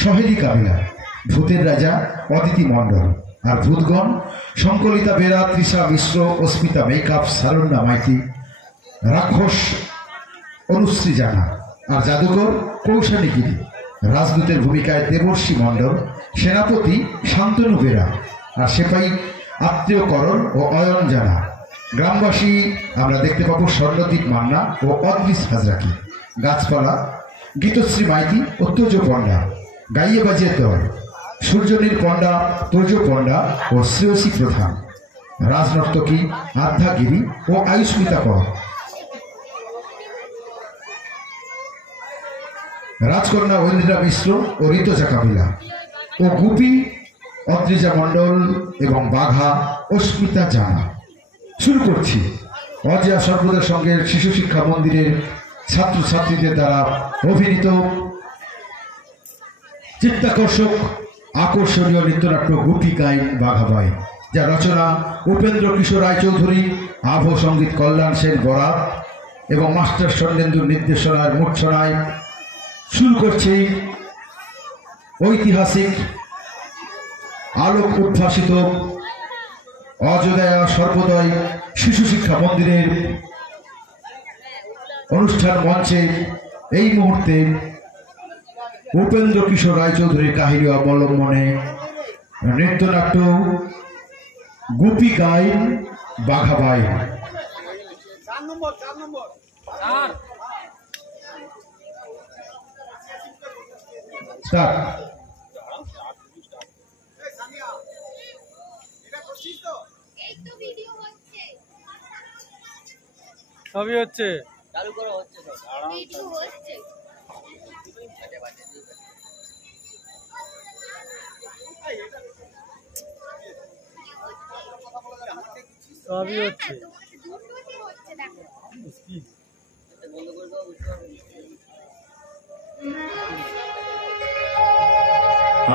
সহেলি কাবিলা, ভূতের রাজা অদিতি মণ্ডল, আর ভূতগণ সংকলিতা বেরা, তৃষা মিশ্র, অস্মিতা মেকআপ, সারণ্যা মাইতি, রাক্ষস অনুশ্রী জানা, আর জাদুকর কৌশানী গিরি। রাজদূতের ভূমিকায় দেবর্ষী মণ্ডল, সেনাপতি শান্তনু বেরা, আর সেপাই আত্মীয়করণ ও অয়ন জানা। গ্রামবাসী আমরা দেখতে পাবো স্বর্ণদীপ মান্না ও অদ্রিস হাজরাকে। গাছপালা গীতশ্রী মাইতি ও তোজ পণ্ডা। গাইয়ে বাজিয়ে দল সূর্যনীল পণ্ডা, তোজ পণ্ডা ও শ্রেয়সী প্রধান। রাজনর্তকী আধ্যা গিরি ও আয়ুষ্মিতা কর। রাজকন্যা ঐন্দ্রা মিশ্র ও ঋতজা কাবিলা ও গুপি অদ্রিজা মণ্ডল এবং বাঘা অস্মিতা জানা। শুরু করছি অজয়া সর্বদা সঙ্গের শিশু শিক্ষা মন্দিরের ছাত্রছাত্রীদের দ্বারা অভিনীত চিত্তাকর্ষক আকর্ষণীয় নৃত্যনাট্য গুপি গাইন বাঘাবাই, যা রচনা উপেন্দ্র কিশোর রায়চৌধুরী, আভো সঙ্গীত কল্যাণ সেন বরাত এবং মাস্টার স্বর্ণেন্দুর নির্দেশনার মূর্ছনায়। শুরু করছি ঐতিহাসিক আলোক উদ্ভাসিত অযোধ্যা সর্বদয় শিশু শিক্ষা মন্দিরের অনুষ্ঠান মঞ্চে এই মুহূর্তে উপেন্দ্র কিশোর রায়চৌধুরীর কাহিনী অবলম্বনে নৃত্যনাট্য গুপি গাইন বাঘাবাই। সবই হচ্ছে, চালু করা হচ্ছে, ভিডিও হচ্ছে। সবই হচ্ছে।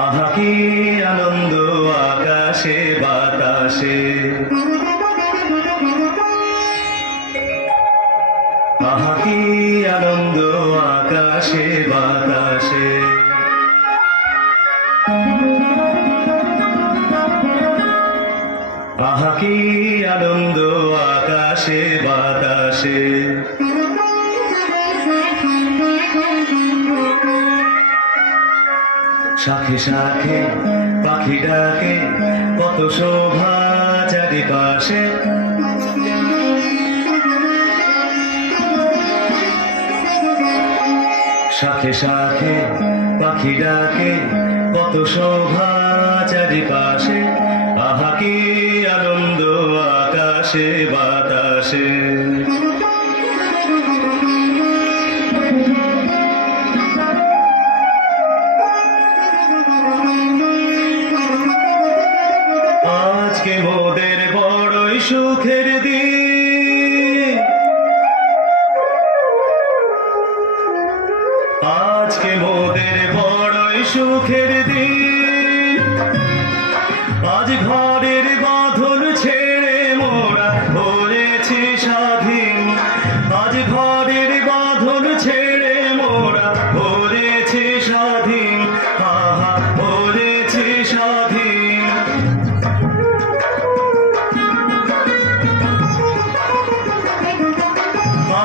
আহা কি আনন্দ আকাশে বাতাসে, আহা কি আনন্দ আকাশে বাতাসে। আহা কি আনন্দ আকাশে বাতাসে। শাখে শাখে পাখি ডাকে, কত শোভা চারিপাশে। শাখে শাখে পাখি ডাকে, কত শোভা চারিপাশে। আহা কি আনন্দ আকাশে বাতাসে। আজকে মোদের বড়ই সুখের দিন, আজকে মোদের বড়ই সুখের দিন। আজ ঘরের বাঁধন ছেড়ে মোরা হয়েছি স্বাধীন। আজ ঘরের বাঁধন ছেড়ে মোরা হয়েছি স্বাধীন। আহা হয়েছি স্বাধীন।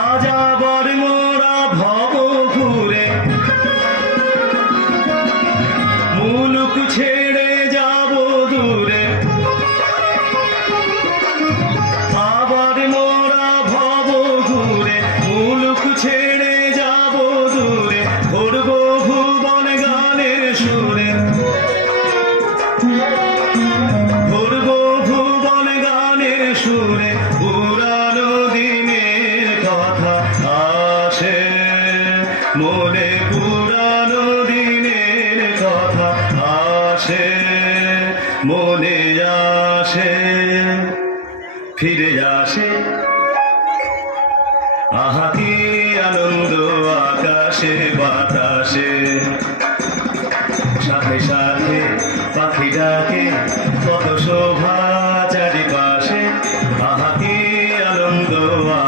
আজ আবার মোরা ভব ঘুরে মুলুক ছেড়ে যাব দূরে। আবার মোরা ভব ঘুরে মুলুক ছেড়ে যাব দূরে। ঘুরব ভুবন গানের সুরে, ঘুরব ভুবন গানের সুরে। পুরানো দিনের কথা আসে মনে, পুরানো দিনের কথা আসে মনে আসে, ফিরে আসে। আহা কি আনন্দ আকাশে বাতাসে। সাথে সাথে পাখি ডাকে, কত শোভা চারিপাশে। আহা কি আনন্দ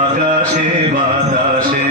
আকাশে বাতাসে।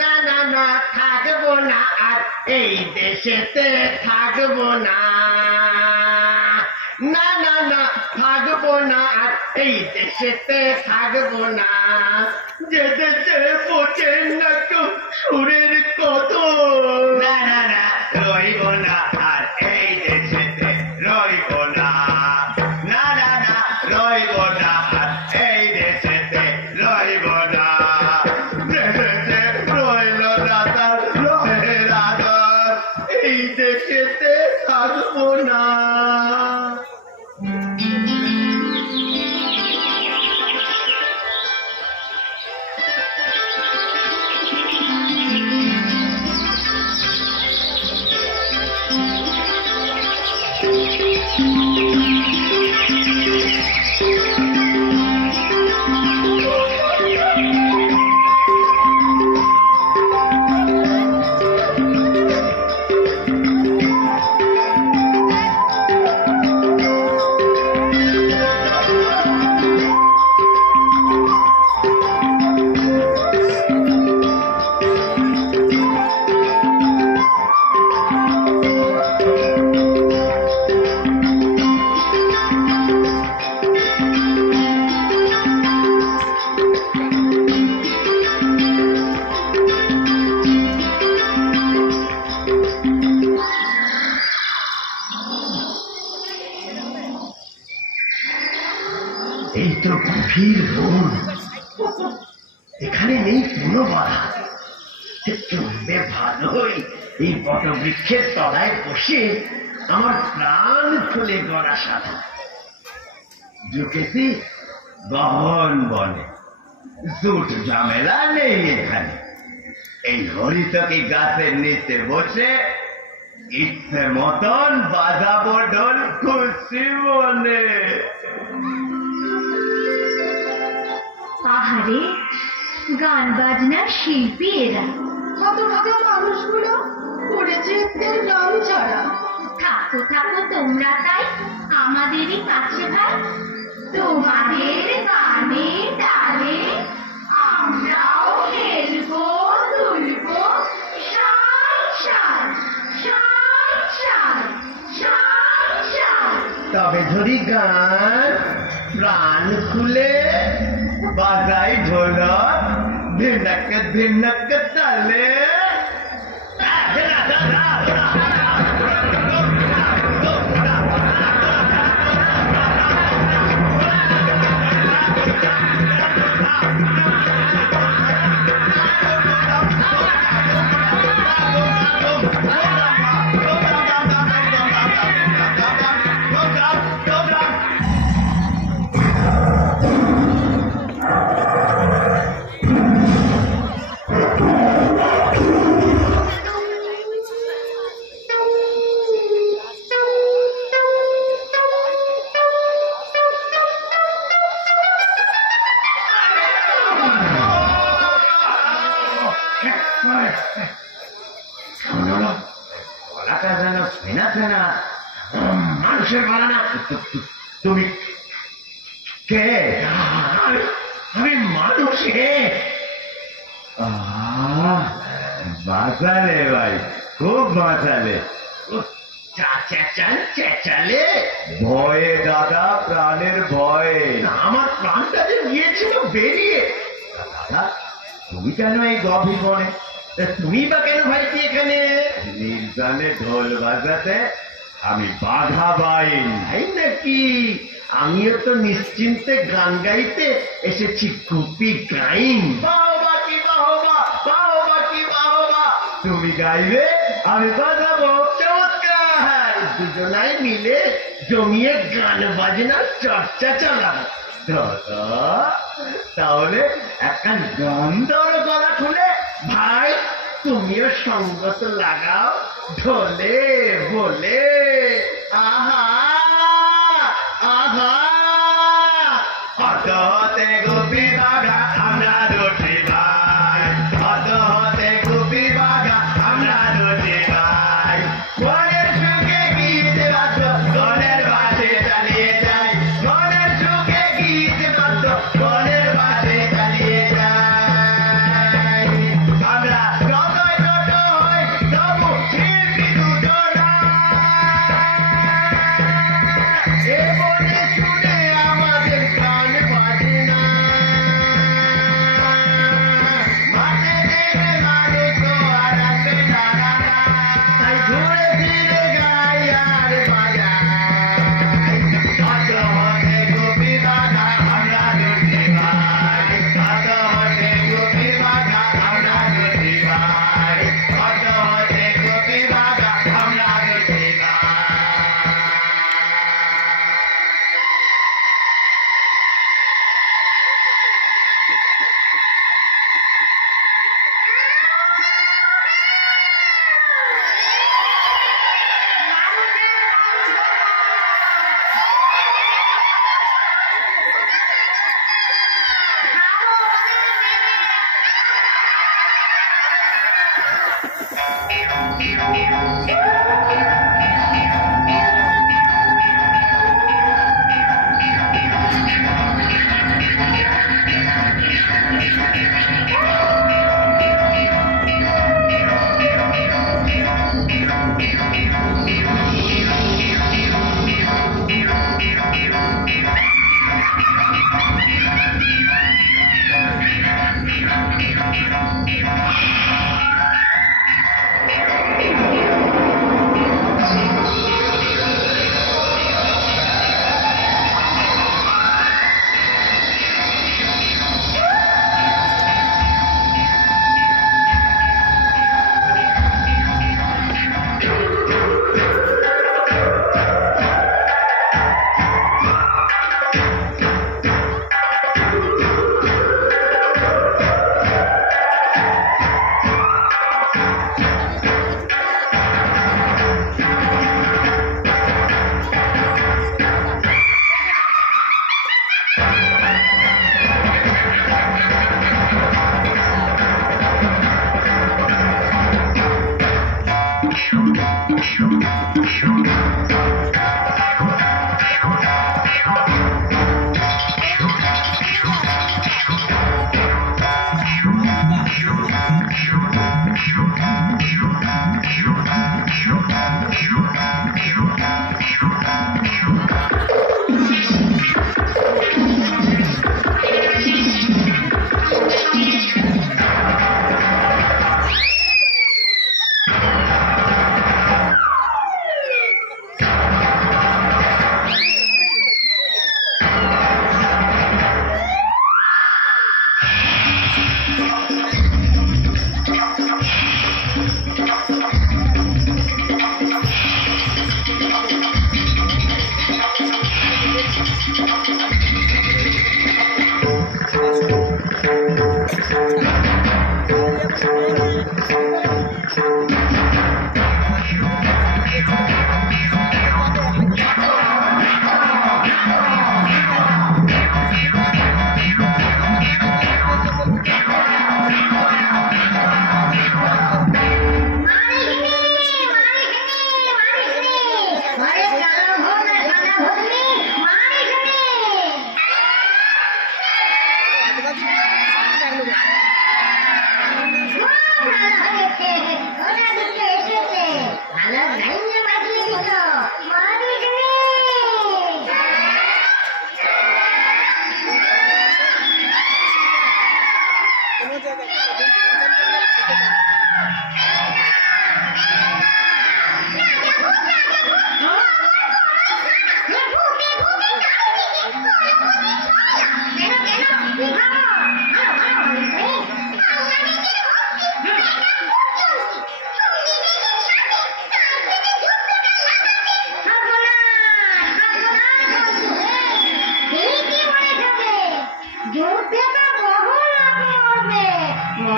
না না না থাকবো না আর এই দেশেতে থাকবো না না না না থাকবো না আর এই দেশেতে থাকবো না যে দেশে বোঝেন না তো সুরের কত না না না রইব না আর এই দেশেতে রইব না না না না রইব না আর এই দেশেতে রইব না এই দেশেতে থাকবো না এই তো গভীর বন, এখানে নেই কোনো বাধা। চলবে ভালোই এই বটবৃক্ষের তলায় বসে আমার প্রাণ খুলে গড়া সাধা। ঢুকেছি গহন বনে, জুট ঝামেলা নেই এখানে। এই হরিতকি গাছের নিচে বসে ইচ্ছে মতন বাজাবো ঢোল খুশি মনে। আহারে, গান বাজনার শিল্পী এরা। হতভাগা মানুষগুলো পড়েছে এদের নাম ছাড়া। থাকো থাকো তোমরা তাই আমাদেরই কাছে ভাই, তোমাদের গানে তালে আমরাও খেলবো দুলবো সাত সাত সাত সাত সাত সাত। তবে ধরি গান প্রাণ খুলে বাজাই ঢোলক ধিনক ধিনক তালে। মানুষের গলা না। তুমি কে? আমি মানুষ। বাঁচালে ভাই, খুব বাঁচালে। চেঁচালে ভয়ে দাদা, প্রাণের ভয়ে। আমার প্রাণটা যে গিয়েছিল বেরিয়ে। দাদা তুমি কেন এই গভীর বনে? তুমি বা কেন ভাইটি এখানে? নির্জনে ঢোল বাজাতে আমি বাধা পাই নাকি? আমিও তো নিশ্চিন্তে গান গাইতে এসেছি। কুপি গাইন। বাবা কি গাইবে আমি বাজাবো। চমৎকার, দুজনাই মিলে জমিয়ে গান বাজনার চর্চা চালাবো। দাদা তাহলে একটা গান ধরো গলা খুলে। ভাই তুমিও সঙ্গত লাগাও, ঢোলে বলে আহা আহা। হত হতে গোপী বাঘা আমরা দুটি ভাই, হত হতে গোপী বাঘা আমরা দুটি ভাই। গণের সুখে গীত বাদ্য গণের বাজে চালিয়ে যাই, গণের সুখে গীত বাদ্য গণের বাজে চালিয়ে যাই। আমরা যতই ছোট হই তবু শিল্পী দুজনা, এ বনে শুনে আমাদের গান বাজে না। মাঠে নেমে মানুষ আর আসে না, তাই ঘুরে ফিরে গাই আর বাজাই। হত হতে গোপী বাঘা আমরা দুটি ভাই, হত হতে গোপী বাঘা আমরা দুটি ভাই, হত হতে গোপী বাঘা আমরা দুটি ভাই।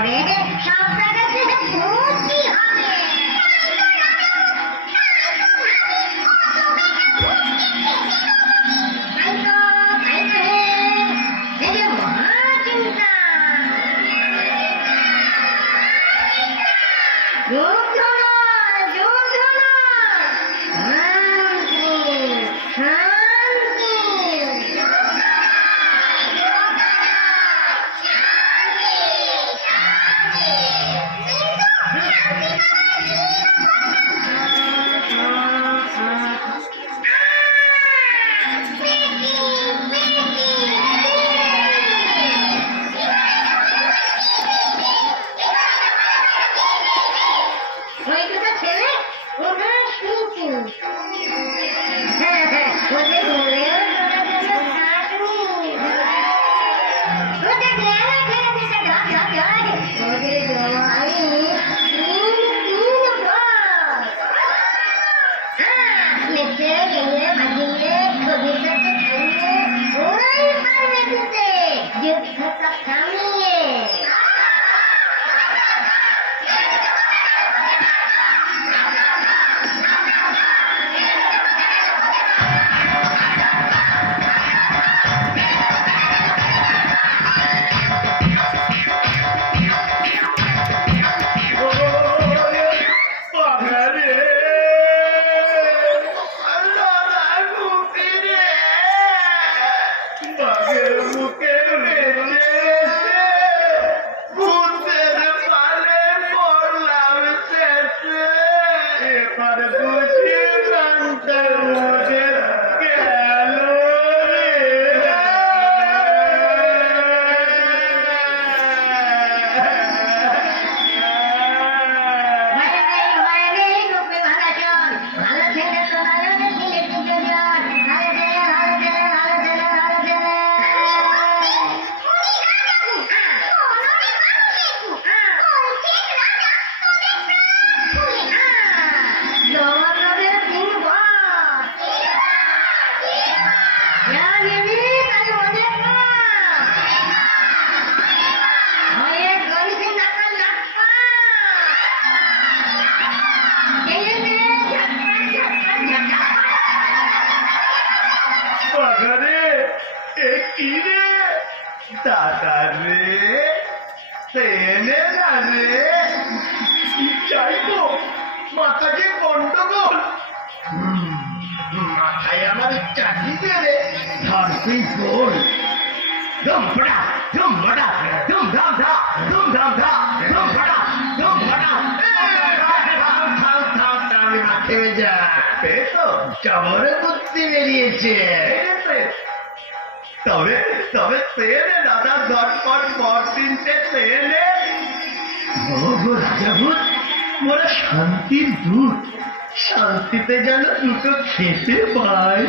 ওরে সব জায়গাতে ভূতই হবে। তাই তো হে, এই যে মহাচিন্তা। যুদ্ধ নয়, যুদ্ধ নয়, শান্তি, শান্তি। ওই দুটো ছেলে ওরা শুনছি। হ্যাঁ হ্যাঁ, ওদের বলেও তোরা যেন থাকবি। ওদের গ্যারা ঘেরা দিতে ধর ধর ধর। ওদের জমাই তিন ঘর। নেচে গেলে বাজিয়ে ওদের সাথে খাইয়ে ওরাই পারবে দিতে যুদ্ধটা থামিয়ে। দাদা রে সেনে না রে কি চাইবো মাথাকে গন্ডগোল মাথায় আমার চাকরিতে রে ধরছি গোল ধুম ফটা ধুম ফটা ধুম ধাম ধা ধুম ধাম ধা ধুম ফটা ধুম ফটা থেমে যা তো চামড়ে বুদ্ধি বেরিয়েছে তবে তবে তেলে দাদা ঝটপট পর তিনটে তেলে রাজাভূত মোরা শান্তির দূত শান্তিতে যেন দুটো খেতে পায়।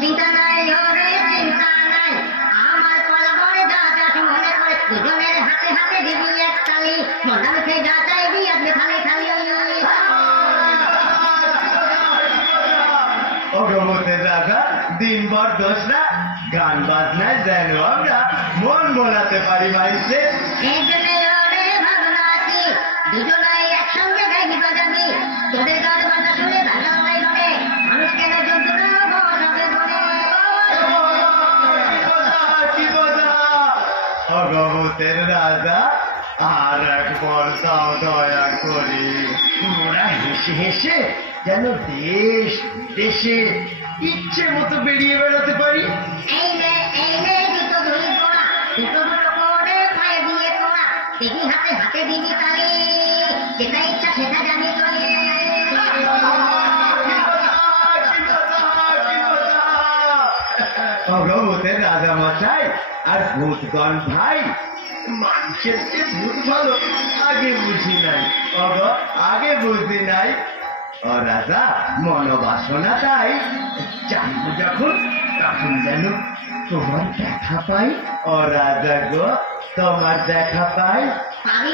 চিন্তা নাই ওরে চিন্তা নাই, আমার কলা বলে যা চাষ মনে করে দুজনের হাতে হাতে দিবি এক তালি, মনে মুখে যা চাইবি আপনি খালি খালি। অগমতের রাজা দিনভর দোষ না গান বাজনায় যেন আমরা মন বোলাতে পারি মাইছে। এই জন্য ওরে ভাবনা আছি দুজনাই একসঙ্গে গাইবি বাজাবি, তোদের গান বাজনা শুনে ভালো লাগবে মানুষ কেন যুদ্ধ করবো সবে বলে। অগমতের রাজা আর একবার তাও দয়া করি। ওরা হেসে হেসে যেন দেশ দেশে ইচ্ছে মতো বেরিয়ে বেড়াতে পারি। এই নে দুটো ধরি কোনা, দুটো দুটো করে পায়ে দিয়ে কোনা, দেখি হাতে হাতে দিবি তালি, যেটা ইচ্ছা সেটা জানি চলে। অগমতের রাজা মশাই আর ভূতগণ ভাই মানুষের চেয়ে ভূত ভালো আগে বুঝি নাই। আগে বুঝি নাই। ও রাজা মনোবাসনা তাই চাইব যখন তখন যেন তোমার দেখা পাই। ও রাজা গো তোমার দেখা পাই। পাবি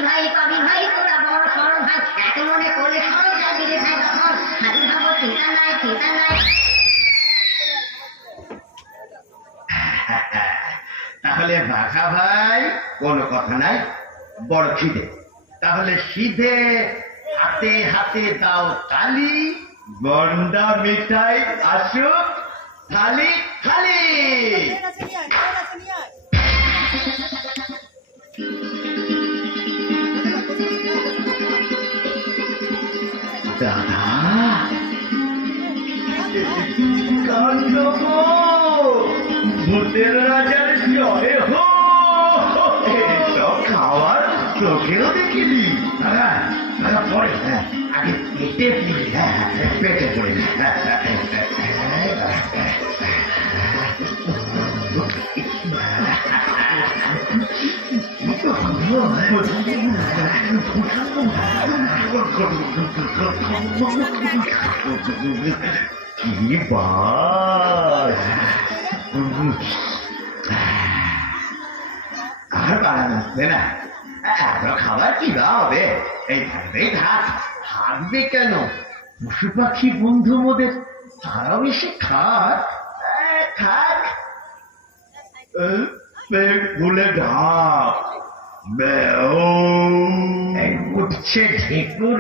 ভাই তোরা বড় সড় ভাই, এত মনে করলে সরে যাবি রে ভাই তখন, হাজি ভাবো চিন্তা নাই চিন্তা নাই। তাহলে ভাষা ভাই কোনো কথা নাই, বড় খিদে। তাহলে সিধে হাতে হাতে দাও তালি, গন্ডা মিঠাই আসুক থালি থালি। দাদা কাণ্ড গো, ভূতের রাজার জয় হো। এসব খাওয়ার চোখেও দেখিনি। দাদা দাদা পরে, হ্যাঁ আগে পেটে পড়ি। হ্যাঁ পেটে পড়ি। কি বাস আর বাড়ানো হচ্ছে না। এত খাবার কি বা হবে? এই থাকবেই থাক। থাকবে কেন? পশু পাখি বন্ধু মোদের তারাও এসে খাক। থাক, পেট ভুলে ঢাক। উঠছে ঢেকুর।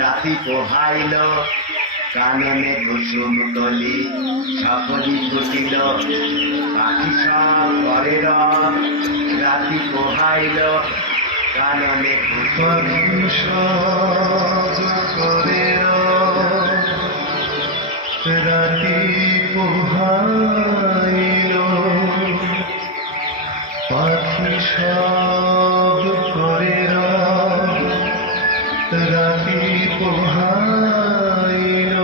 রাতি পোহাইল, কাননে কুসুম তলি সকলি ফুটিল। পাখি সব ঘরে রাতি পোহাইল, কাননে কুসুম করে রাতি পোহাইল। পাখি সব করে রাতি পোহাইল,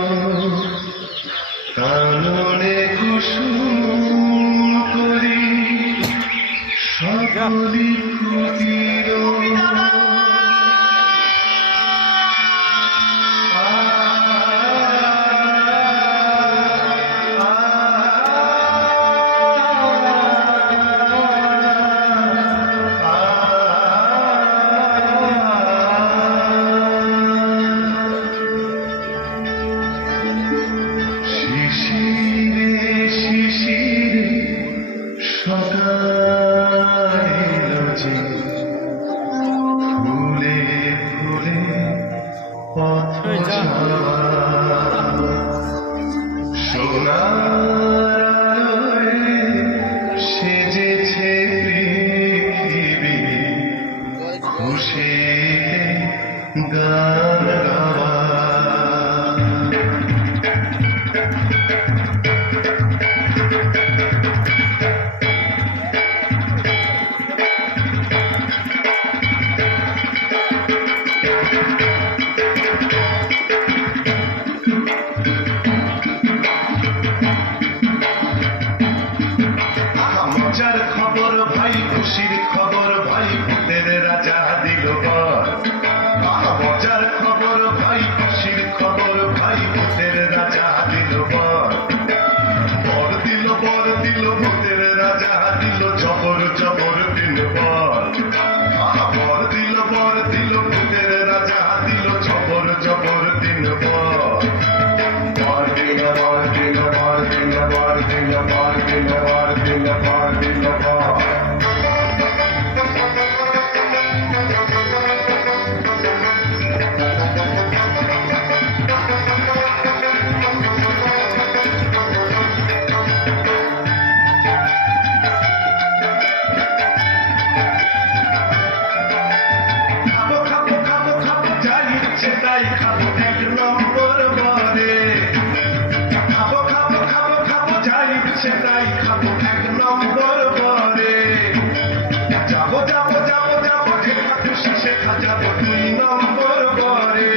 কাননে কুসুম করি সকলি ফুটিল। সেজেছে পৃথিবী খুশি গান গাওয়া। মজার খবর ভাই, খুশির খবর ভাই, ভূতের রাজা দিল বর। মজার খবর ভাই, খুশির খবর ভাই, ভূতের রাজা দিল বর। বর দিল ভূতের রাজা দিল, জবর জবর দিল বর। বর দিল ভূতের রাজা দিল, জবর জবর দিল বর। বর দিল বর দিল বর দিল বর দিল বর দিল বর দিল বর দিল বর। সেটাই খাবো এক নম্বর বরে। যাবো যাবো যাবো যাবো যেখা খুশি শেখা যাবো 2 নম্বর বরে।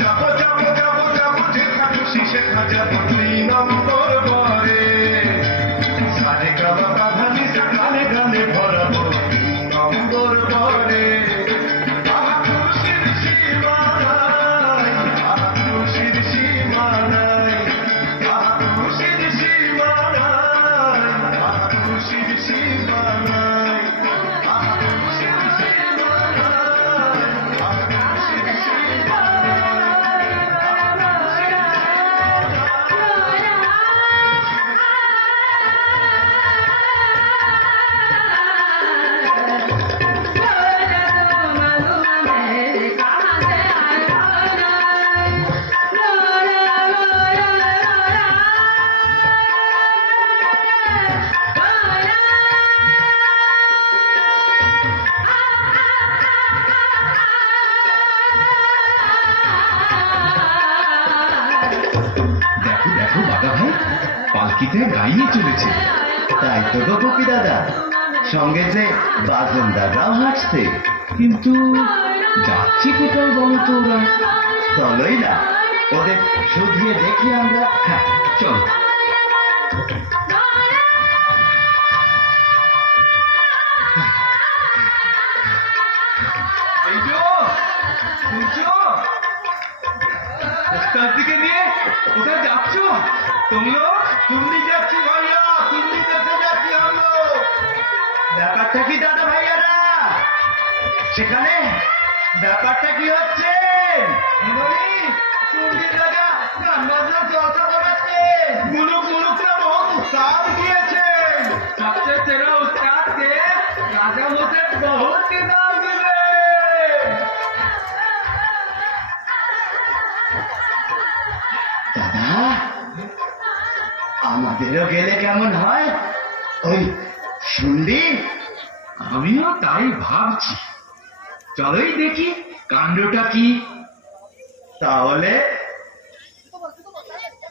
যাবো যাবো যাবো যাবো যেখা খুশি শেখা যাবো খুশির সীমানায়, আহা খুশির সীমানায়, আহা খুশির সীমানায়, আহা খুশির দেখো দেখো বাঘা ভাই, পালকিতে গাইয়ে চলেছে। তাই তো গো গোপী দাদা, সঙ্গে যে বাজন দাদাও হাসছে। কিন্তু যাচ্ছি কোথায় বলো তো ওরা? চলোই না, ওদের শুধিয়ে দেখি আমরা। হ্যাঁ চল। এই যে শুনছো, ওস্তাদকে নিয়ে কোথায় যাচ্ছ? তুমিও? তুমি যাচ্ছি ভাইয়া, তুমি দেখতে যাচ্ছি আমরা। ব্যাপারটা কি দাদা ভাইয়ারা? সেখানে ব্যাপারটা কি হচ্ছে? চুন্ডির রাজা গান বাজনার জলসা করাচ্ছে। মুলুক মুলুকরা বহুত উৎসাহ দিয়েছে। সবচেয়ে সেরা উস্তাদকে রাজা মশাই বহুত কিতাব দিবে। দাদা, আমাদেরও গেলে কেমন হয়? ওই শুনলি? আমিও তাই ভাবছি। চলোই দেখি কাণ্ডটা কি। তাহলে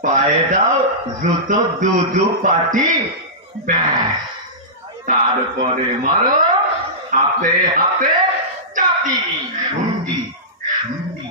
পায়ে দাও জুতো দু পাটি। ব্যাস, তারপরে মারো হাতে হাতে চাটি। শুনলি? শুনলি?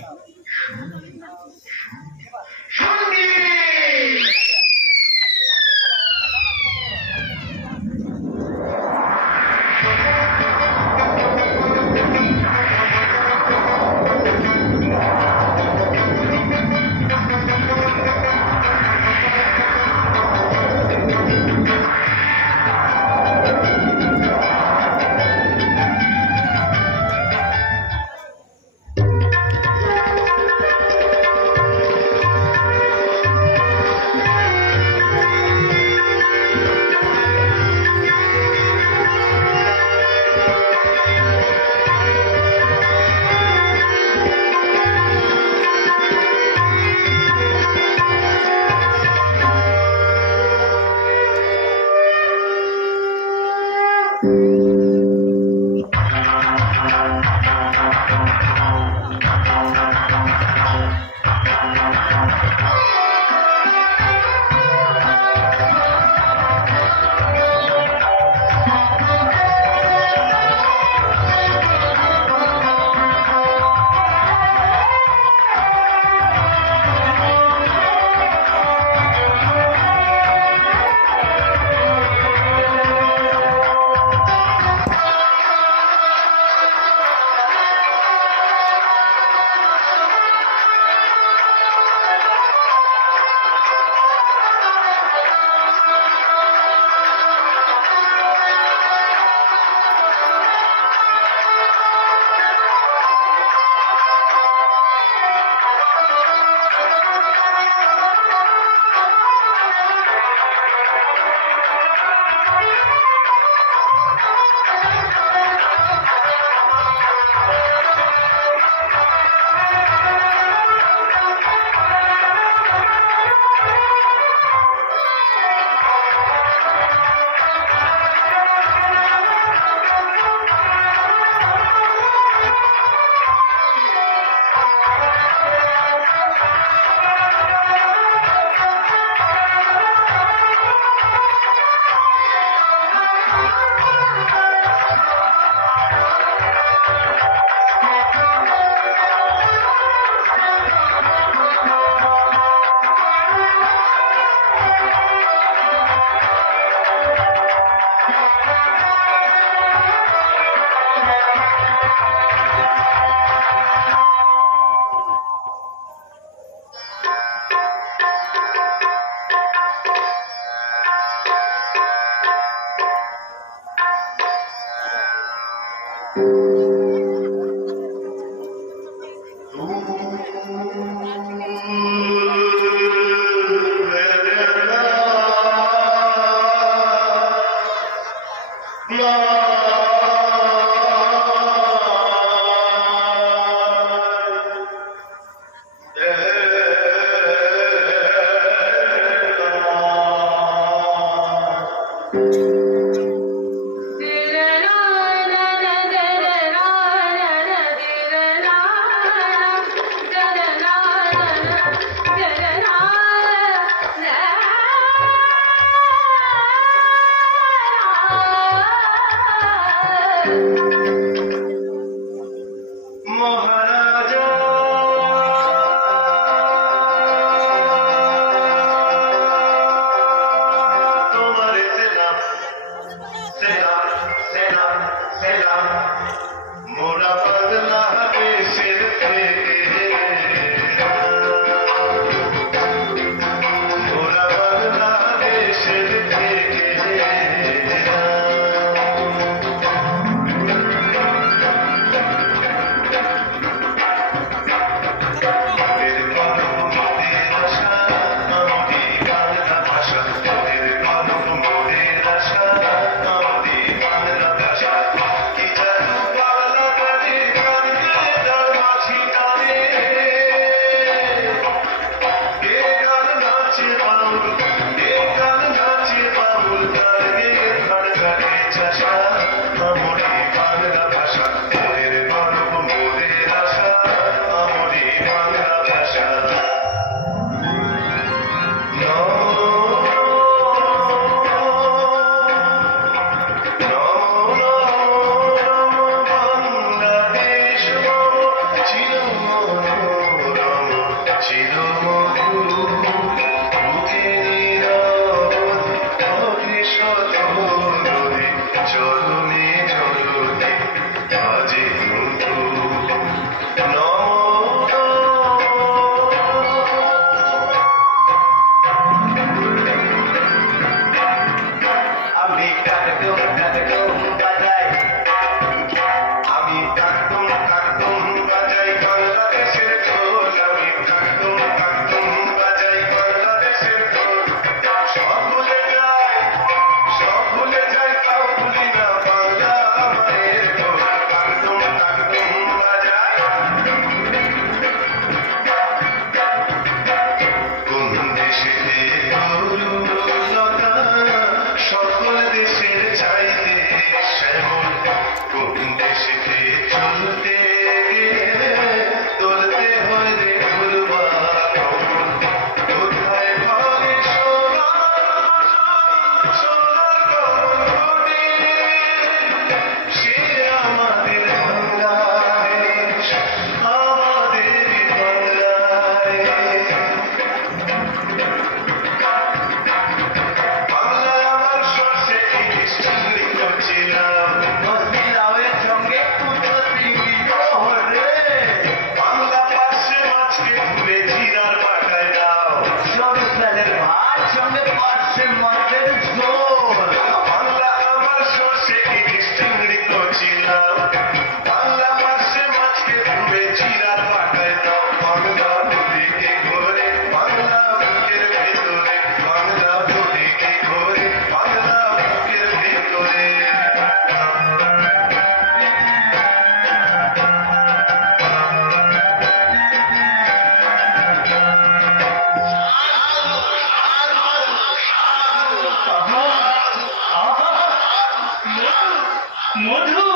মধু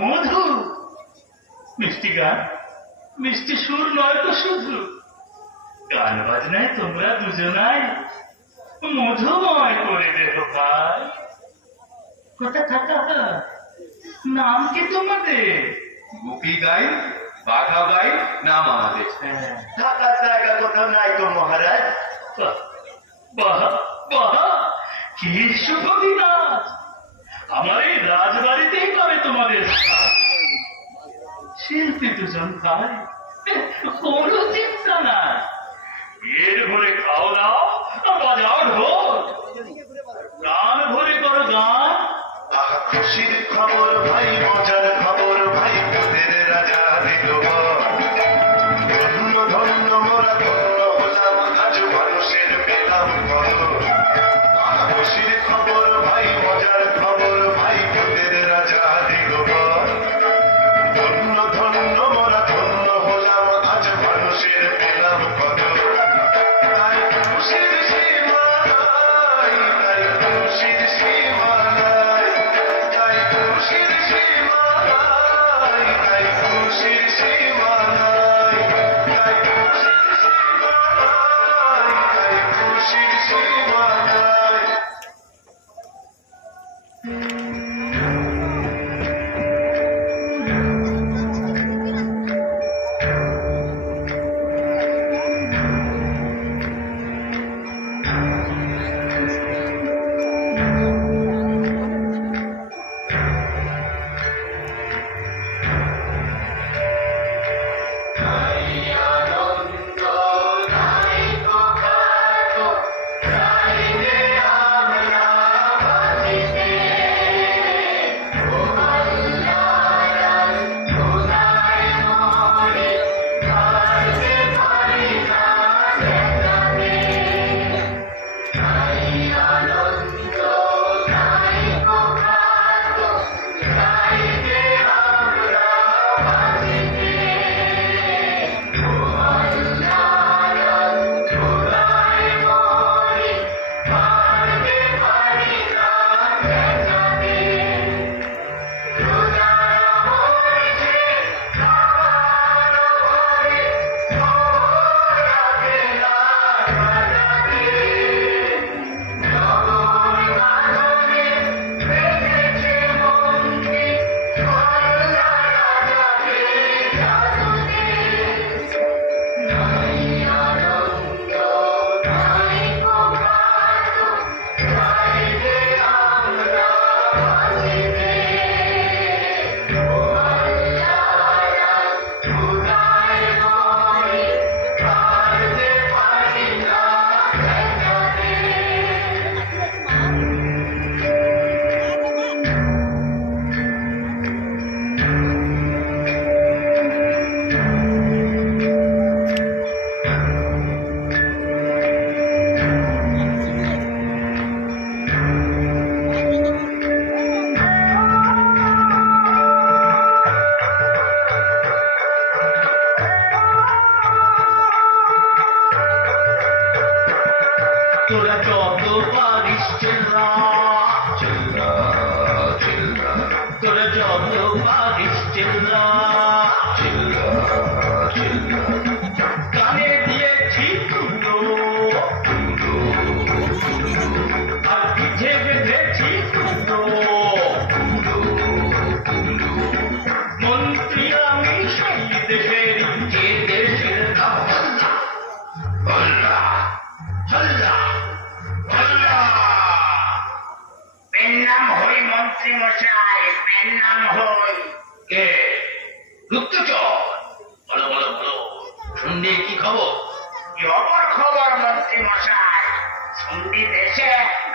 মধু মিষ্টি গান মিষ্টি সুর নয় তো শুধু গান বাজনায় তোমরা দুজনাই মধুময় করে দেখো ভাই। কথা কথা নাম কি তোমাদের? গোপী গাই বাঘা গাই নাম আমাদের। থাকার জায়গা কোথাও নাই তো মহারাজ। বাহ বাহ কি শুভ দিনাজ, আমার এই রাজবাড়িতেই পাবে তোমাদের শিল্পী দুজন ভাই, কোনো চিন্তা নাই। এর ভরে খাও দাও বাজাও ঢোল, গান ভরে করো গান। খুশির খবর ভাই, মজার খবর ভাই, তোদের রাজা দিল ধন্য ধন্য মোরা ধন্য হলাম, আজ মানুষের পেলাম খবর। খুশির খবর ভাই, মজার খবর ভাই, তোদের রাজা দিল ধন্য ধন্য মোরা ধন্য হলাম, আজ মানুষের পেলাম খবর। তাই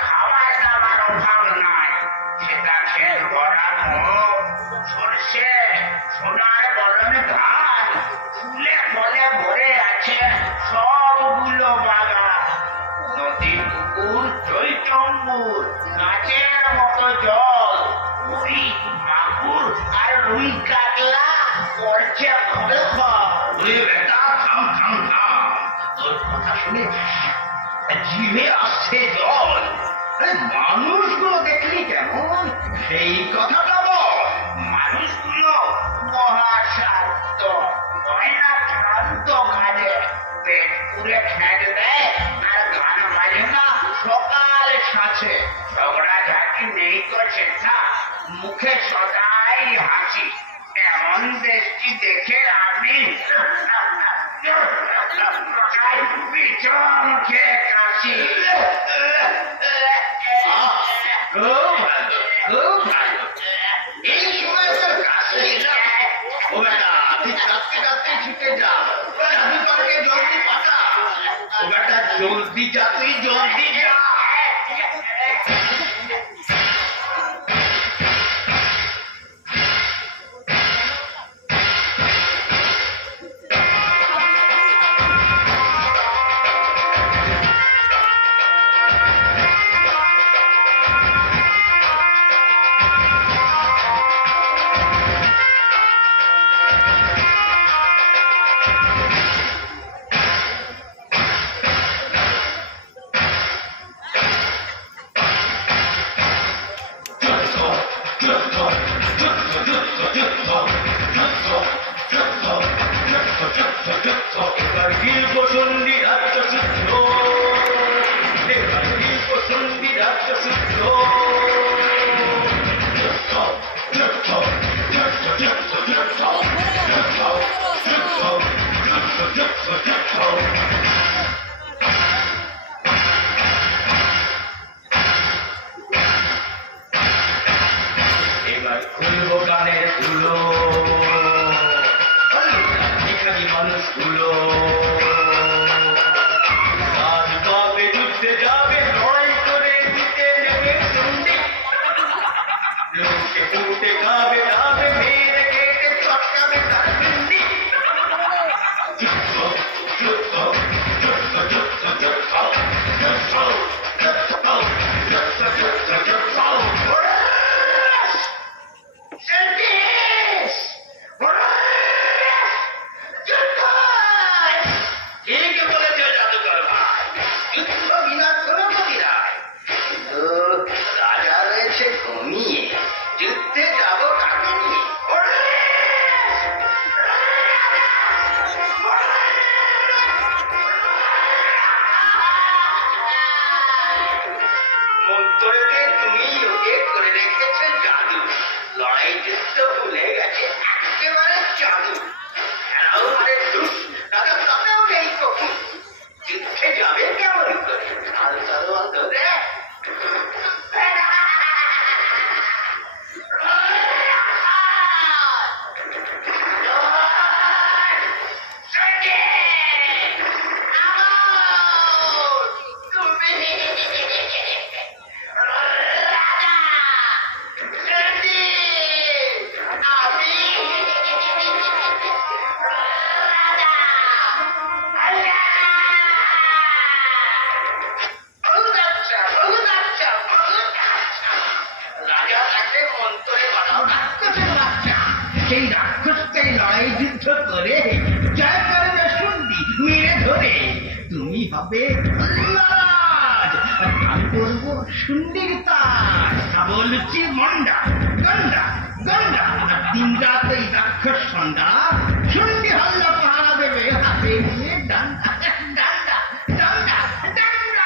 খাবার দাবার অভাব নাই। সেটা খেত ভরা মুখ, সরষে, সোনার বরণ ধান, ফুলে ফলে ভরে আছে সবগুলো বাগান। নদী পুকুর চৈতম্বুর, গাছের মতো জল, পুরি মাগুর আর রুই কাতলা করছে বেটা। থাম থাম থাম, তোর কথা শুনে জিভে আসছে জল। মানুষগুলো দেখলি কেমন, সেই কথাটা বল। মানুষগুলো মহাশান্ত, ময়না ক্লান্ত কাজে পেট পুরে খেতে দেয় আর গান বাজে না সকাল সাথে। ঝগড়া ঝাঁকি নেই তো সেটা, মুখে সদাই হাসি। এমন দেশটি দেখে আমি পিছন খেয়ে কাশি। এই সময় তোর কাশি ও বেটা, তুই কাঁদতে কাঁদতে ছুটে যা, জাদুকরকে জলদি পাঠা। ও বেটা জলদি যা, তুই জলদি যা। এবার খুলবো গানের ধুলো, এখানে মানুষগুলো গান গাবে, যুদ্ধে যাবে, লড়াই করে দিতে নেবে সন্ধি। লোকে ফুটে খাবে খাবে, মেরে কেটে চটকাবে তার বিন্দি। যুদ্ধ যুদ্ধ যুদ্ধ যুদ্ধ যুদ্ধ যুদ্ধ যুদ্ধ যুদ্ধ যুদ্ধ যুদ্ধ। ঠিক বলেছ জাদুকর ভাই, যুদ্ধ বিনা কোনো গতি নাই। কিন্তু রাজা রয়েছে ঘুমিয়ে, যুদ্ধে যাব কাকে নিয়ে? মন্ত্রকে তুমি যোগে করে রেখেছে জাদু, লড়াই যুদ্ধ ভুলে গেছে একেবারে জাদু। এরাও মানে দুষ, রাজা তাতেও নেই কখন। যুদ্ধে যাবে কেমন করে? কাল তরোয়াল ধরে সেই রাক্ষসকে লড়াই যুদ্ধ করে জয় করবে শুনবি মেরে ধরে। তুমি হবে নারাজ, আর আমি করবো শুন্ডির তাজ। বলছি মন্ডা গন্ডা গন্ডা, আর দিন রাত এই রাক্ষস সন্ধ্যা শুন্ডি হাল্লা পাহারা দেবে হাতে নিয়ে ডান্ডা ডান্ডা ডান্ডা ডান্ডা।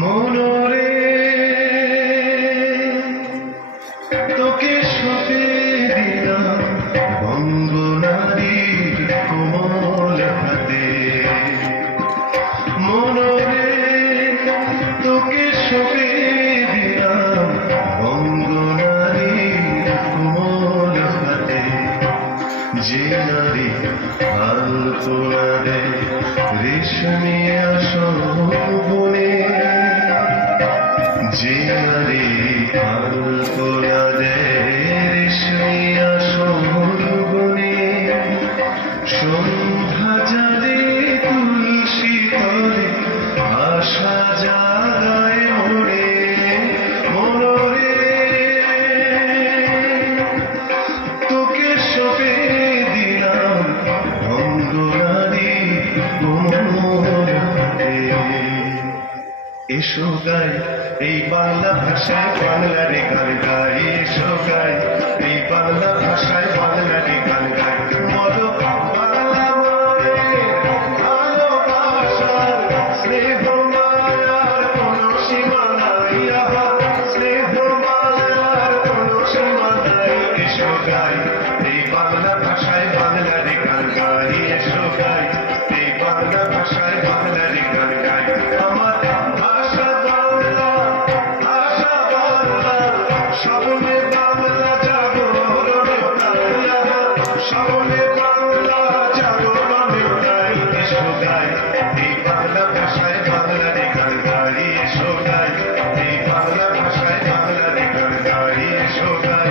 মনরে তোকে সপে দিলাম বঙ্গনারীর কোমল হাতে, মনরে তোকে সপে দিলাম বঙ্গনারীর কোমল হাতে, যে নারী আলপনা দেয় রেশমি আসন বনে, যে নারী আলপনা দেয় রেশমি আসন বনে, সন্ধ্যা জালে তুলসী তলে আশা জাগায় মোরে, মনরে তোকে সপে দিলাম অঙ্গনারী কোমল হাতে। এসো গাই এই বাংলা ভাষায় বাংলারে গান গাই, এসো গাই এই বাংলা ভাষায় বাংলারে গান গাই, বলো বাংলা মায়ের ভালোবাসার স্নেহ মায়ার কোনো সীমা নাই, আহা স্নেহ মায়ার কোনো সীমা নাই। এসো গাই এই বাংলা ভাষায় বাংলারে গান গাই, এসো গাই এই বাংলা ভাষায় বাংলারে গান গাই। আমার ভাষা বাংলা, ভাষা বাংলা, সকলে বাংলা জাগরণে তাই, সকলে বাংলা জাগরণে তাই। এসো গাই এই বাংলা ভাষায় বাংলারে গান গাই, এসো গাই এই বাংলা ভাষায় বাংলারে গান গাই, এসো গাই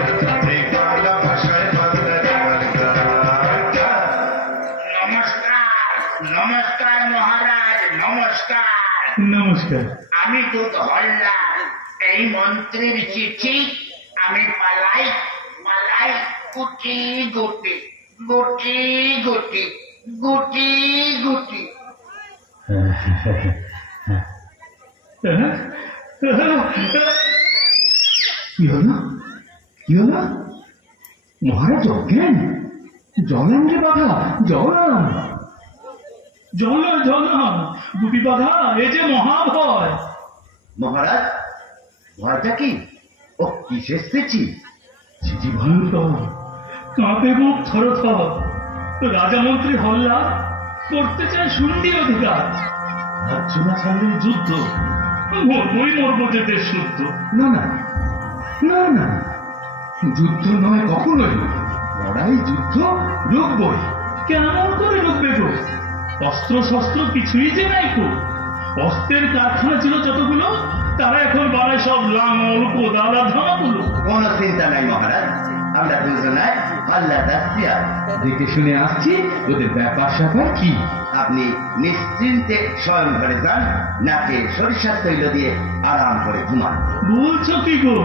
এই বাংলা ভাষায় বাংলারে গান গাই। নমস্কার, নমস্কার মহারাজ, নমস্কার। নমস্কার। আমি দুধ হল্লার, এই মন্ত্রীর চিঠি আমি পালাই পালাই গুটি গুটি গুটি গুটি গুটি গুটি। কি হলো? কি হলো? মহারাজ অজ্ঞান? জলান রে বাধা, জলান জলান জলান গুপি বাধা, এ যে মহাভয়। মহারাজ ভয়টা কি? ও কিসের স্মৃতি? চিঠি ভয়ঙ্কর, কাঁপে বুক থর থর। রাজামন্ত্রী হল্লা করতে চায় শুন্ডি অধিকার, রাজ্য না ছাড়লে যুদ্ধ, মরবই মরব যে দেশ শুদ্ধ। না না না না, যুদ্ধ নয় কখনোই, লড়াই যুদ্ধ রুখবই। কেমন করে রুখবে গো? অস্ত্র শস্ত্র কিছুই যে নাই গো। অস্ত্রের কারখানা ছিল যতগুলো, তারা এখন বানায় সব লাঙল কোদাল আর ধামাগুলো। কোনো চিন্তা নাই মহারাজ, আমরা দুজনে আল্লাহ দাসিয়া দেখে শুনে আসছি ওদের ব্যাপার স্যাপার কি। আপনি নিশ্চিন্তে শয়ন ঘরে যান, নাকে সরিষার তৈল দিয়ে আরাম করে ঘুমান। বলছো কি গো?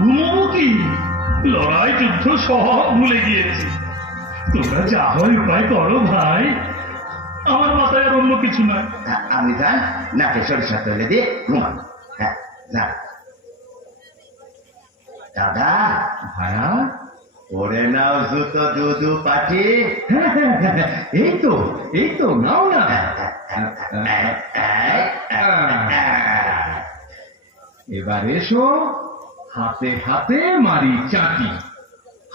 ঘুমাবো কি? লড়াই যুদ্ধ সব ভুলে গিয়েছি। তোমরা যা হয় উপায় করো ভাই, আমার মাথায় আর অন্য কিছু নাই। আপনি যান, নাকে সরিষার তৈল দিয়ে ঘুমান। হ্যাঁ যান। দাদা ভায়া, ওরে নাও জুতো দুদু পাটি। এই তো এই তো, নাও না। এবার এসো, হাতে হাতে মারি চাটি।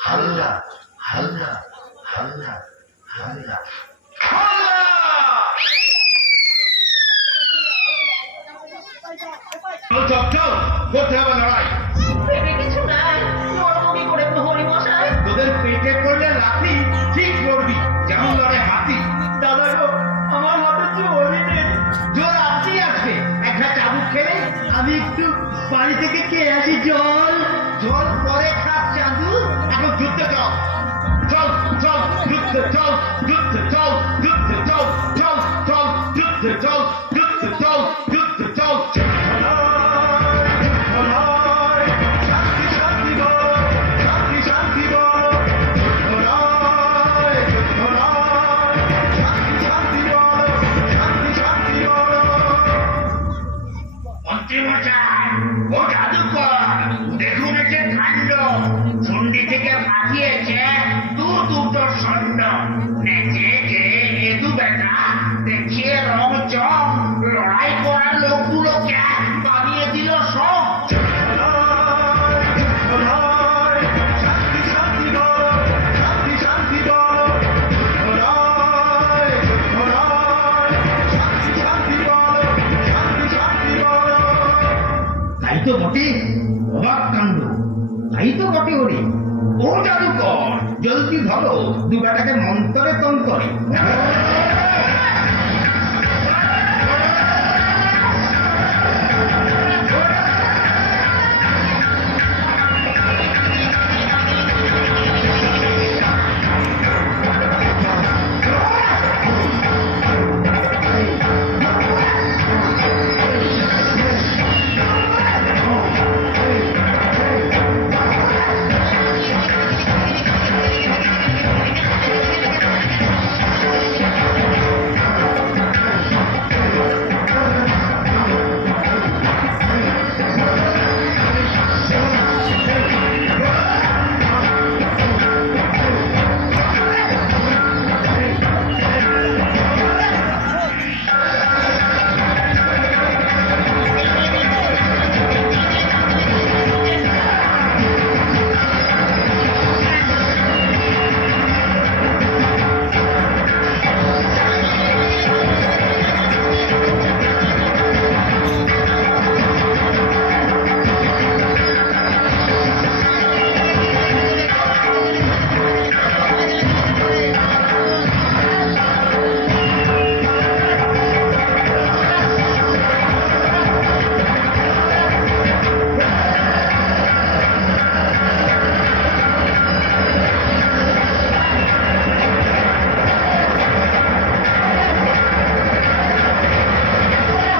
হাল্লা হাল্লা হাল্লা হাল্লা। চল চল, করতে হবে লড়াই। পেটে কিছু নাই, মরবো কি করে প্রহরী মশাই? তোদের পেটে পড়লে লাঠি ঠিক করবি, যেমন লড়ে হাতি। দাদা গো, আমার হাতে চলি নেই। জোর আসতেই আসবে। একটা চাবুক খেলে আমি একটু বাড়ি থেকে খেয়ে আসি জল। জল পরে খাস চাঁদু, এখন যুদ্ধে চল। চল চল যুদ্ধে চল, যুদ্ধে চল, যুদ্ধে চল, চল চল যুদ্ধে চল, যুদ্ধে চল, যুদ্ধে চল। শান্তি শান্তি বল, শান্তি শান্তি বল, যুদ্ধ নয়, যুদ্ধ নয়। শান্তি শান্তি বল, শান্তি শান্তি বল। মন্ত্রী মশাই, ও জাদুকর, দেখুন এসে কাণ্ড। চুন্ডি থেকে পাঠিয়েছে দুটো ষণ্ড। নেচে যে এদু বেটা দেখিয়ে রং চং লড়াই করার লোকগুলোকে তো বটে, অবাক কাণ্ড। তাই তো বটে ওরে। ও জাদুকর, জলদি ধরো দু বেটাকে মন্তরে তন্তরে।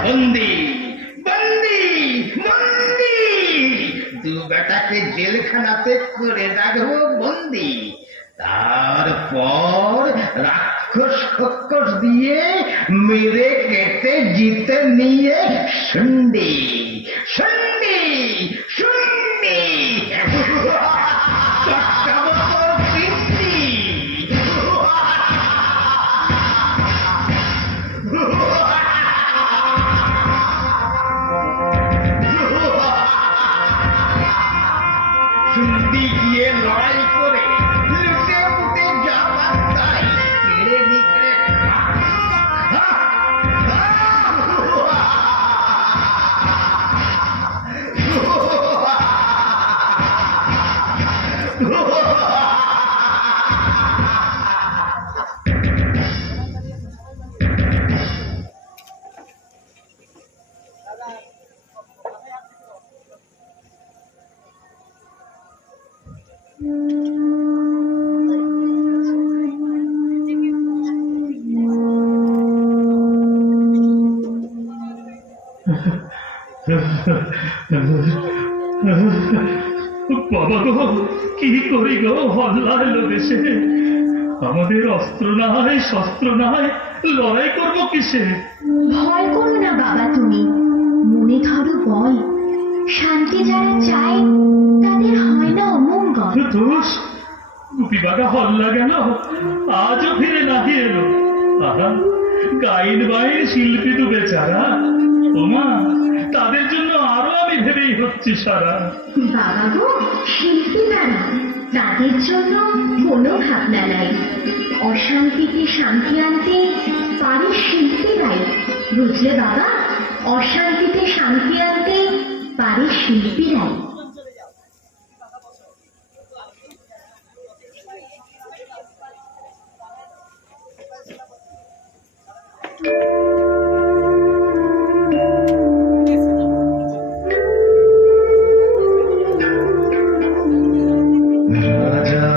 বন্দি বন্দি বন্দি, দু বেটাকে জেলখানাতে করে রাখবো বন্দি। তারপর রাক্ষস খক্ষস দিয়ে মেরে কেটে জিতে নিয়ে শুন্ডি শুন্ডি শুন্ডি শুন্ডি গিয়ে লড়াই করে লুটে পুটে যাবার তাই কেড়ে নিকড়ে বাবা গো, কি করি গো, হল্লা এলো দেশে। আমাদের অস্ত্র নাই, শস্ত্র নাই, লড়াই করবো কিসে? ভয় করো না বাবা, তুমি মনে ধরো বল। শান্তি যারা চায় তাদের হয় না অমঙ্গল। দোষ গুপি বাগা হল্লা গেল, আজও ফিরে নাহি এলো। আহা, গাইন বাইন শিল্পী দু বেচারা, ওমা তাদের জন্য আরো আমি ভেবেই হচ্ছি সারা। বাবা গো, শিল্পী তারা, তাদের জন্য কোনো ভাবনা নাই। অশান্তিতে শান্তি আনতে পারে শিল্পীরাই, বুঝলে বাবা? অশান্তিতে শান্তি আনতে পারে শিল্পীরাই। রাজা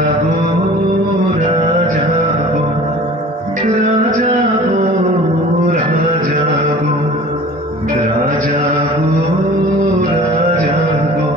গো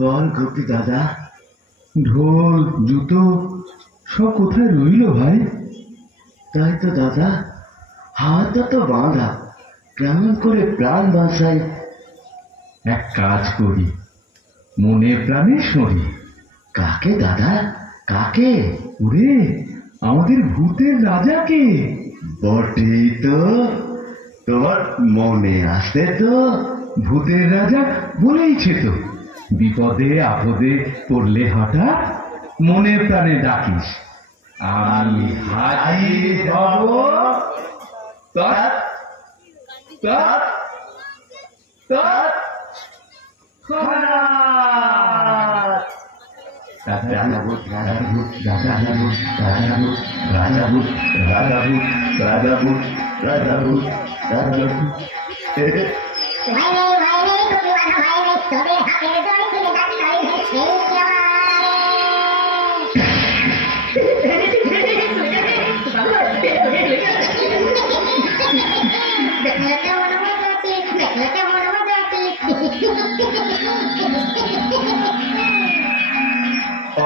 বল গোপী দাদা, ঢোল জুতো সব কোথায় রইল ভাই? তাই তো দাদা, হাতটা তো বাঁধা, কেমন করে প্রাণ বাঁচাই? এক কাজ করি, মনে প্রাণে সরি। কাকে দাদা, কাকে? ওরে, আমাদের ভূতের রাজাকে। বটেই তো, তোমার মনে আসে তো? ভূতের রাজা বলেইছে তো, বিপদে আপদে পড়লে হঠাৎ মনে প্রাণে ডাকিস, আমি হাজির হব। তৎ তৎ তৎ খনাত। রাজাভূত, রাজাভূত, রাজাভূত, রাজাভূত, রাজাভূত, রাজাভূত, রাজাভূত, রাজাভূত, রাজাভূত। তোদের হাতের দড়ি তুলে ডাক্তারি হয়েছে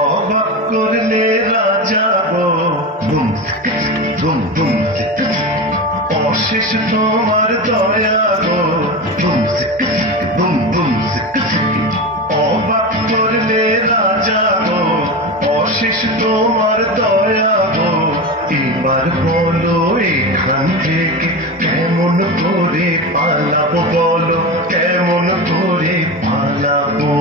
অবাক করলে রাজা গো, বুম বুম বুম, অশেষ তোমার দয়া গো, বুম বুম বুম। অবাক করলে রাজা গো, অশেষ তোমার দয়া গো। এবার বলো এখান থেকে কেমন করে পালাবো, বলো কেমন করে পালাবো?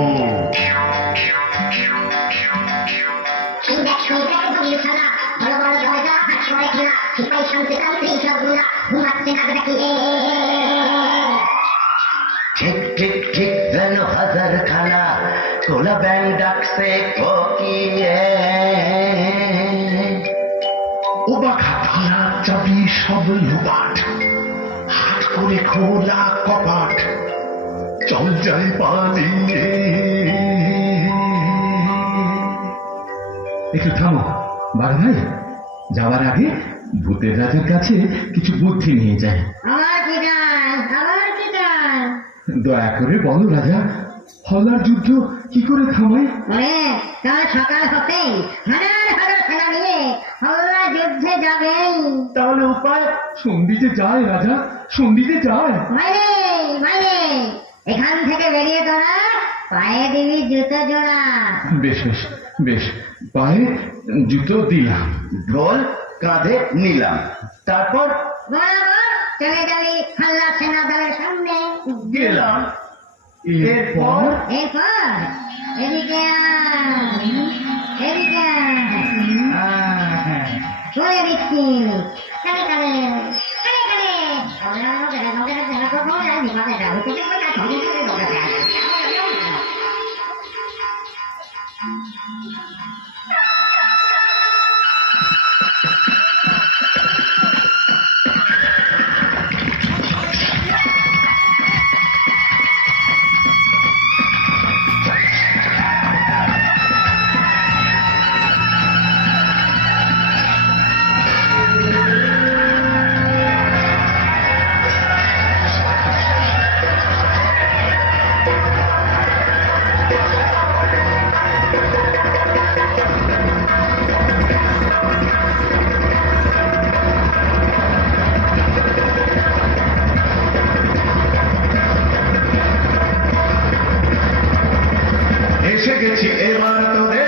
ঠিক ঠিক ঠিক যেন হাজার খানা তোলা ব্যাং ডাকছে কোকিয়ে। ওবাখা তালা চাবি সব লোপাট, হাট করে খোলা কপাট, চল যাই পালিয়ে। একটু থামো বাঘ ভাই, যাওয়ার আগে ভূতের রাজার কাছে কিছু বুদ্ধি নিয়ে যায়। আমার কি গান, আমার কি গান? দয়া করে বলো রাজা, হল্লার যুদ্ধ কি করে থামাই? কাল সকাল হতেই হাজার হাজার সেনা নিয়ে হল্লা যুদ্ধে যাবেন। তাহলে উপায়? সন্ধিতে যায় রাজা, সন্ধিতে যায়। মানে এখান থেকে বেরিয়ে তোরা পায়ে দিবি জুতো জোড়া। বেশ বেশ বেশ, পায়ে জুতো দিলাম, ঢোল কাঁধে নিলাম, তারপর বরাবর চলে যাবি হল্লা সেনা দলের সামনে। গেলাম। এরপর এরপর এদিকে এদিকে চলে দিচ্ছি। কানে কানে কানে কানে এসে গেছি এবার তোরে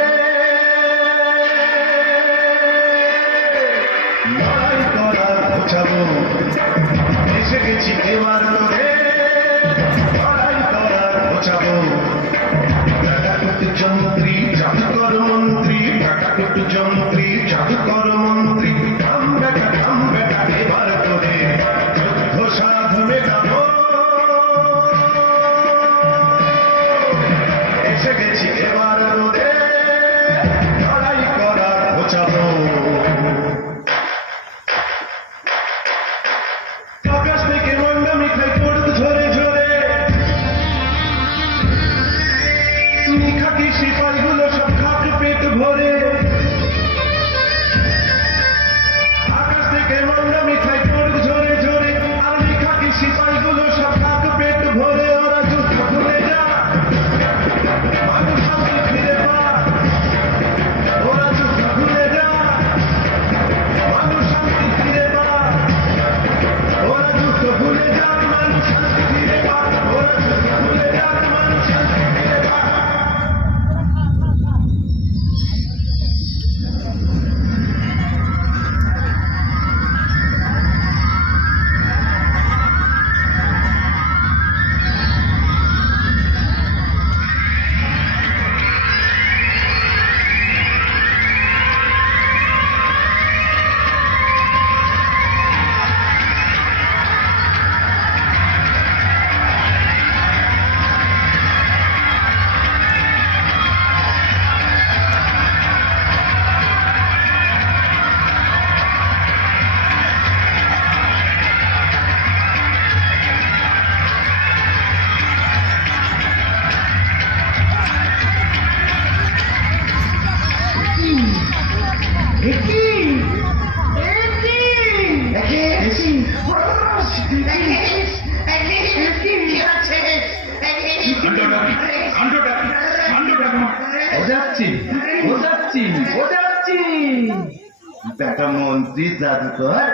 লড়াই করার বোঝাবো। এসে গেছি এবার তোরে লড়াই করার বোঝাবো। টাকাটুকু যন্ত্রী জাদুকর মন্ত্রী, টাকাটুকু যন্ত্রী জাদুকর মন্ত্রী, থাম বেটা এবার তোরে যুদ্ধ সাধ মেটাবো। এসে গেছি এবার তোরে লড়াই করার বোঝাবো। আকাশ থেকে মন্ডা মিঠাই পড়ত ঝরে ঝরে, নিখাকি সিপাইগুলো সব খাট পেট ভরে। আকাশ থেকে মন্ডা মিঠাই পড়ত ঝরে ঝরে, আর নিখাকি সিপাইগুলো সব খাট পেট ভরে। ওরা যুদ্ধ ভুলে যা, মানুষ বোঝাচ্ছি বোঝাচ্ছি বোঝাচ্ছি। বেটা মন্ত্রী জাদুকর,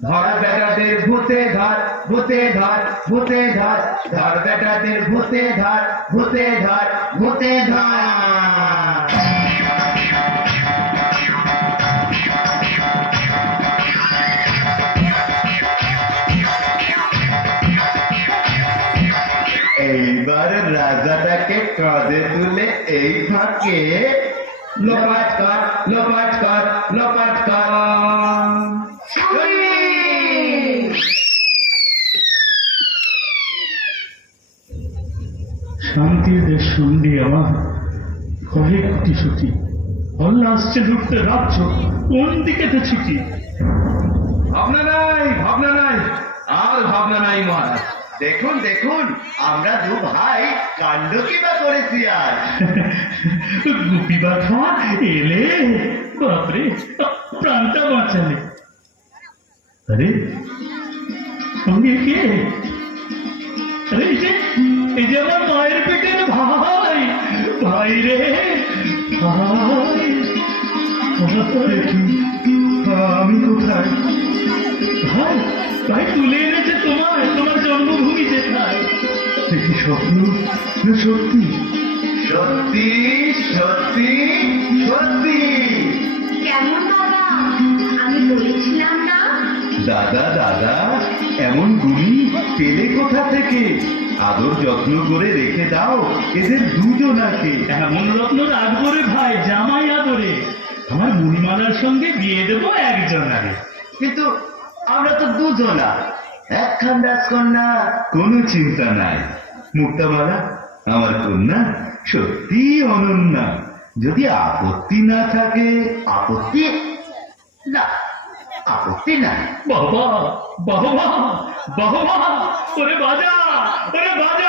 ধর বেটাদের ভূতে ধর, ভূতে ধর, ভূতে ধর, ধর বেটাদের ভূতে ধর, ভূতে ধর, ভূতে ধর। এইবার রাজাটাকে কাঁধে তুলে এই ফাঁকে লোপাট কর, লোপাট কর, লোপাট কর। শান্তির দেশ শুনলি আমার কয়েক কোটি ছুটি, হল্লা আসছে লুটতে রাজ্য, কোন দিকেতে ছুটি? ভাবনা নাই, ভাবনা নাই, আর ভাবনা নাই মহারাজ। দেখুন দেখুন, আমরা দু ভাই কাণ্ড কিবা করেছি আর। গুপি বাঘা এলে, বাপরে প্রাণটা বাঁচালে। আরে সঙ্গে কে? আরে এই যে আমার মায়ের পেটের ভাই, ভাই রে ভাই। আমি কোথায়? ভাই ভাই তুলে এনেছে তোমার, তোমার জন্মভূমি যেথায়। দেখি স্বপ্ন না সত্যি? সত্যি সত্যি সত্যি। কেমন বাবা, আমি বলেছিলাম না? দাদা দাদা, এমন গুলি পেলে কোথা থেকে? আদর যত্ন করে রেখে দাও এদের দুজনাকে। এমন রত্ন রাখবো রে ভাই, জামাই আদরে। আমার মুনিমালার সঙ্গে বিয়ে দেবো একজনারে। কিন্তু আমরা তো দুজনা, একখান রাজকন্যা, কোনো চিন্তা নাই। মুক্তামালা আমার কন্যা সত্যি অনন্যা। যদি আপত্তি না থাকে। আপত্তি না, আপত্তি নাই। বাবা বাবা বাবা, ওরে বাজা, ওরে বাজা।